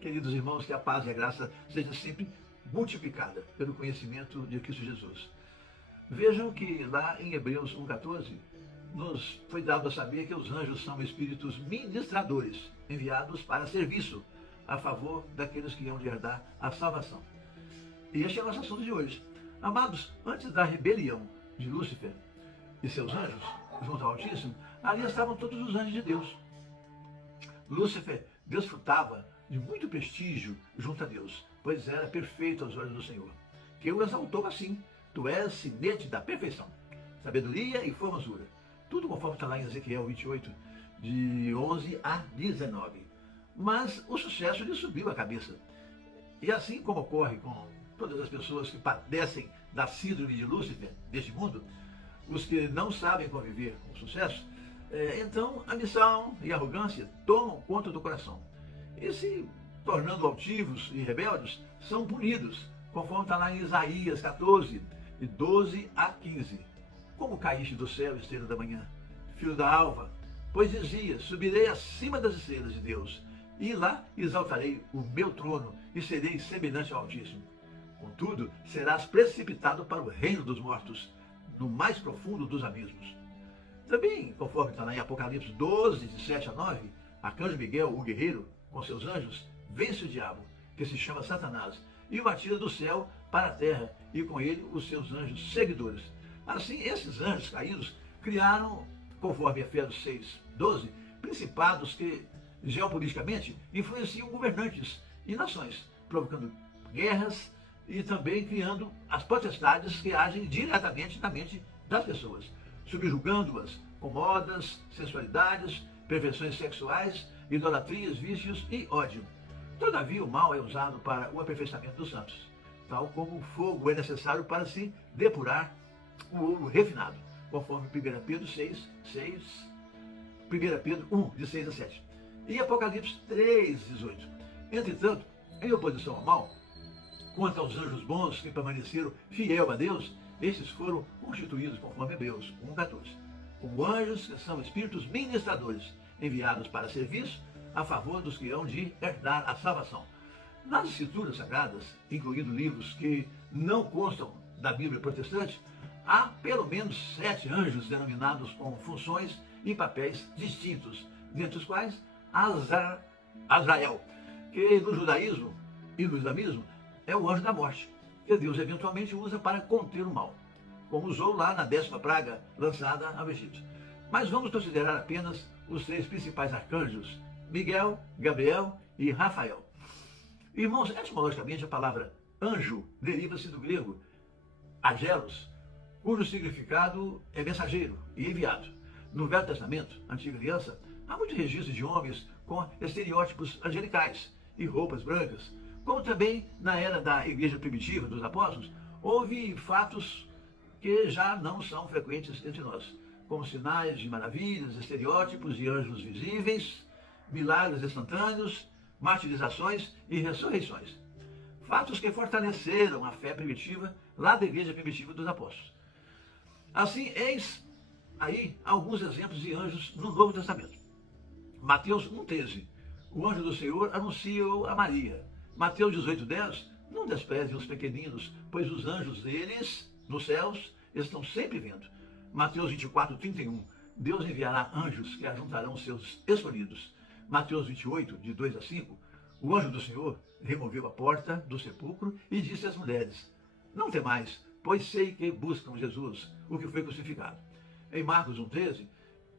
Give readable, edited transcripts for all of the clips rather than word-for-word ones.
Queridos irmãos, que a paz e a graça seja sempre multiplicada pelo conhecimento de Cristo Jesus. Vejam que lá em Hebreus 1,14, nos foi dado a saber que os anjos são espíritos ministradores, enviados para serviço a favor daqueles que hão de herdar a salvação. E este é o nosso assunto de hoje. Amados, antes da rebelião de Lúcifer e seus anjos, junto ao Altíssimo, ali estavam todos os anjos de Deus. Lúcifer desfrutava de muito prestígio junto a Deus, pois era perfeito aos olhos do Senhor, que o exaltou assim: tu és sinete da perfeição, sabedoria e formosura. Tudo conforme está lá em Ezequiel 28, de 11 a 19. Mas o sucesso lhe subiu a cabeça. E assim como ocorre com todas as pessoas que padecem da síndrome de Lúcifer deste mundo, os que não sabem conviver com o sucesso, então a ambição e a arrogância tomam conta do coração. E se tornando altivos e rebeldes, são punidos, conforme está lá em Isaías 14, de 12 a 15. Como caíste do céu, estrela da manhã, filho da alva? Pois dizia: subirei acima das estrelas de Deus, e lá exaltarei o meu trono, e serei semelhante ao Altíssimo. Contudo, serás precipitado para o reino dos mortos, no mais profundo dos abismos. Também, conforme está lá em Apocalipse 12, de 7 a 9, arcanjo Miguel, o guerreiro, com seus anjos, vence o diabo, que se chama Satanás, e o atira do céu para a terra, e com ele os seus anjos seguidores. Assim, esses anjos caídos criaram, conforme Efésios 6, 12, principados que, geopoliticamente, influenciam governantes e nações, provocando guerras e também criando as potestades que agem diretamente na mente das pessoas, subjugando-as com modas, sensualidades, perversões sexuais, idolatrias, vícios e ódio. Todavia, o mal é usado para o aperfeiçoamento dos santos, tal como o fogo é necessário para se depurar o ouro refinado, conforme 1 Pedro 6, 1 Pedro 1, de 6 a 7. E Apocalipse 3, 18. Entretanto, em oposição ao mal, quanto aos anjos bons que permaneceram fiel a Deus, estes foram constituídos, conforme Hebreus 1, 14, como anjos que são espíritos ministradores, enviados para serviço a favor dos que hão de herdar a salvação. Nas Escrituras Sagradas, incluindo livros que não constam da Bíblia protestante, há pelo menos 7 anjos denominados com funções e papéis distintos, dentre os quais Azrael, que no judaísmo e no islamismo é o anjo da morte, que Deus eventualmente usa para conter o mal, como usou lá na 10ª praga lançada ao Egito. Mas vamos considerar apenas os 3 principais arcanjos: Miguel, Gabriel e Rafael. Irmãos, etimologicamente a palavra anjo deriva-se do grego angelos, cujo significado é mensageiro e enviado. No Velho Testamento, Antiga Aliança, há muito registro de homens com estereótipos angelicais e roupas brancas, como também na era da igreja primitiva dos apóstolos, houve fatos que já não são frequentes entre nós, como sinais de maravilhas, estereótipos de anjos visíveis, milagres instantâneos, martirizações e ressurreições. Fatos que fortaleceram a fé primitiva lá da igreja primitiva dos apóstolos. Assim, eis aí alguns exemplos de anjos no Novo Testamento. Mateus 1,13. O anjo do Senhor anunciou a Maria. Mateus 18,10. Não desprezem os pequeninos, pois os anjos deles, nos céus, estão sempre vendo. Mateus 24,31. Deus enviará anjos que ajuntarão seus escolhidos. Mateus 28, de 2 a 5. O anjo do Senhor removeu a porta do sepulcro e disse às mulheres: não temais, pois sei que buscam Jesus, o que foi crucificado. Em Marcos 1,13,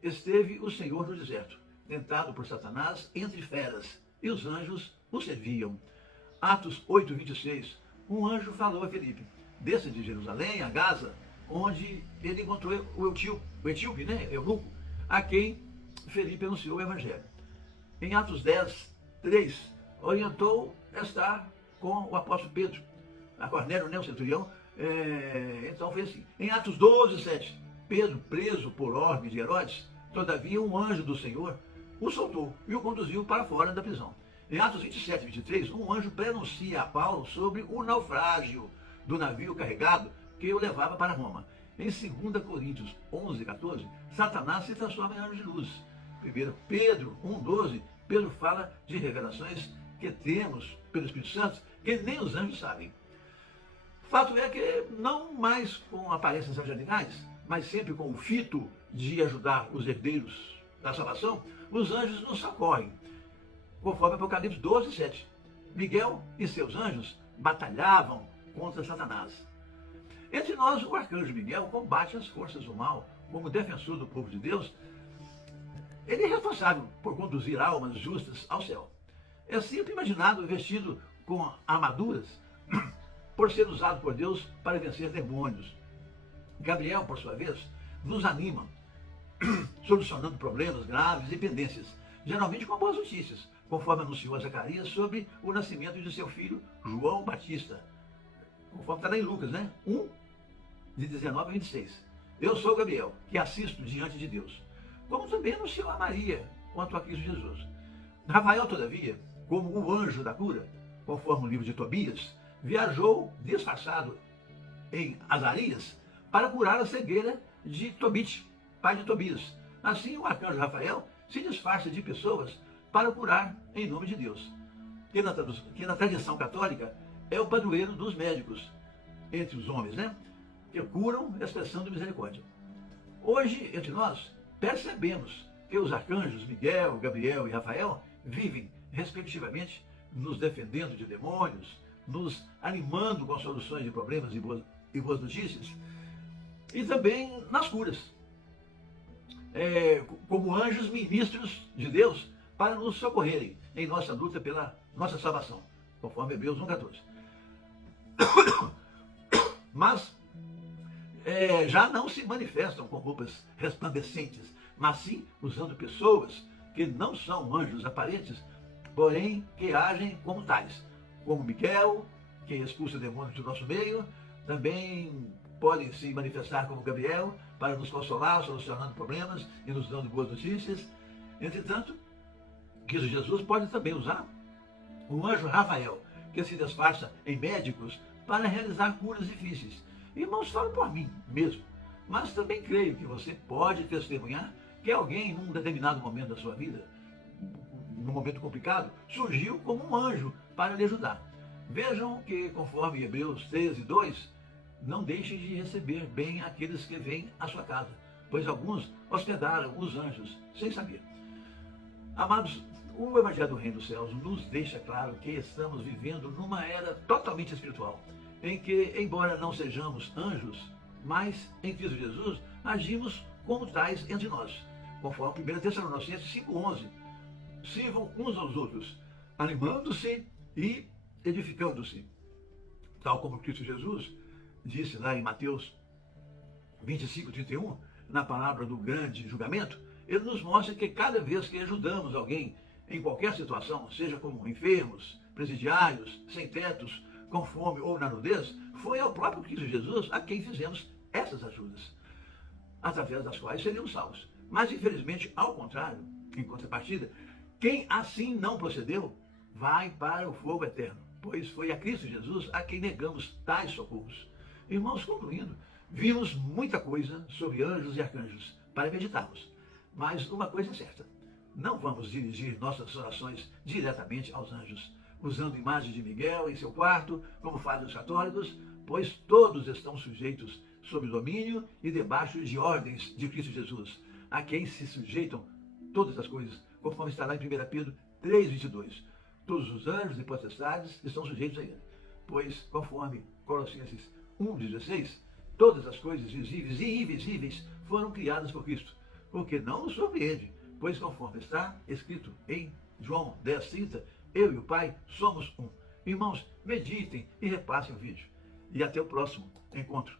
esteve o Senhor no deserto, tentado por Satanás entre feras, e os anjos o serviam. Atos 8,26, um anjo falou a Filipe: desça de Jerusalém a Gaza, onde ele encontrou o etíope, eunuco, a quem Filipe anunciou o evangelho. Em Atos 10:3, orientou estar com o apóstolo Pedro, a Cornélio, o centurião. Então foi assim. Em Atos 12:7, Pedro, preso por ordem de Herodes, todavia um anjo do Senhor o soltou e o conduziu para fora da prisão. Em Atos 27:23, um anjo prenuncia a Paulo sobre o naufrágio do navio carregado que o levava para Roma. Em 2 Coríntios 11:14, Satanás se transforma em anjo de luz. 1 Pedro 1:12, Pedro fala de revelações que temos pelo Espírito Santo que nem os anjos sabem. Fato é que não mais com aparências angelicais, mas sempre com o fito de ajudar os herdeiros da salvação, os anjos nos socorrem, conforme Apocalipse 12, 7. Miguel e seus anjos batalhavam contra Satanás. Entre nós, o arcanjo Miguel combate as forças do mal como defensor do povo de Deus. Ele é responsável por conduzir almas justas ao céu. É sempre imaginado vestido com armaduras por ser usado por Deus para vencer demônios. Gabriel, por sua vez, nos anima, solucionando problemas graves e pendências, geralmente com boas notícias, conforme anunciou a Zacarias sobre o nascimento de seu filho João Batista, conforme está lá em Lucas, 1, de 19 a 26. Eu sou Gabriel, que assisto diante de Deus, como também anunciou a Maria quanto a Cristo Jesus. Rafael, todavia, como o anjo da cura, conforme o livro de Tobias, viajou disfarçado em Azarias para curar a cegueira de Tobit, pai de Tobias. Assim, o arcanjo Rafael se disfarça de pessoas para curar em nome de Deus, que na tradição católica é o padroeiro dos médicos entre os homens, que curam expressando misericórdia. Hoje, entre nós, percebemos que os arcanjos Miguel, Gabriel e Rafael vivem, respectivamente, nos defendendo de demônios, nos animando com soluções de problemas e boas notícias, e também nas curas, como anjos ministros de Deus para nos socorrerem em nossa luta pela nossa salvação, conforme Hebreus 1,14. Mas já não se manifestam com roupas resplandecentes, mas sim usando pessoas que não são anjos aparentes, porém que agem como tais, como Miguel, que expulsa demônios do nosso meio, também podem se manifestar como Gabriel, para nos consolar, solucionando problemas e nos dando boas notícias. Entretanto, Cristo Jesus pode também usar o anjo Rafael, que se disfarça em médicos para realizar curas difíceis. Irmãos, falo por mim mesmo, mas também creio que você pode testemunhar que alguém, num determinado momento da sua vida, num momento complicado, surgiu como um anjo para lhe ajudar. Vejam que, conforme Hebreus 13, 2, não deixe de receber bem aqueles que vêm à sua casa, pois alguns hospedaram os anjos sem saber. Amados, o Evangelho do Reino dos Céus nos deixa claro que estamos vivendo numa era totalmente espiritual, em que, embora não sejamos anjos, mas em Cristo Jesus agimos como tais entre nós, conforme 1 Tessalonicenses 5,11. Sirvam uns aos outros, animando-se e edificando-se, tal como Cristo Jesus disse lá em Mateus 25:31, na palavra do grande julgamento. Ele nos mostra que cada vez que ajudamos alguém em qualquer situação, seja como enfermos, presidiários, sem tetos, com fome ou na nudez, foi ao próprio Cristo Jesus a quem fizemos essas ajudas, através das quais seríamos salvos. Mas, infelizmente, ao contrário, em contrapartida, quem assim não procedeu, vai para o fogo eterno, pois foi a Cristo Jesus a quem negamos tais socorros. Irmãos, concluindo, vimos muita coisa sobre anjos e arcanjos para meditarmos, mas uma coisa é certa: não vamos dirigir nossas orações diretamente aos anjos, usando imagem de Miguel em seu quarto, como fazem os católicos, pois todos estão sujeitos sob domínio e debaixo de ordens de Cristo Jesus, a quem se sujeitam todas as coisas, conforme está lá em 1 Pedro 3:22. Todos os anjos e potestades estão sujeitos a ele, pois, conforme Colossenses 1:16, todas as coisas visíveis e invisíveis foram criadas por Cristo, o que não nos surpreende, pois, conforme está escrito em João 10:30, eu e o Pai somos um. Irmãos, meditem e repassem o vídeo. E até o próximo encontro.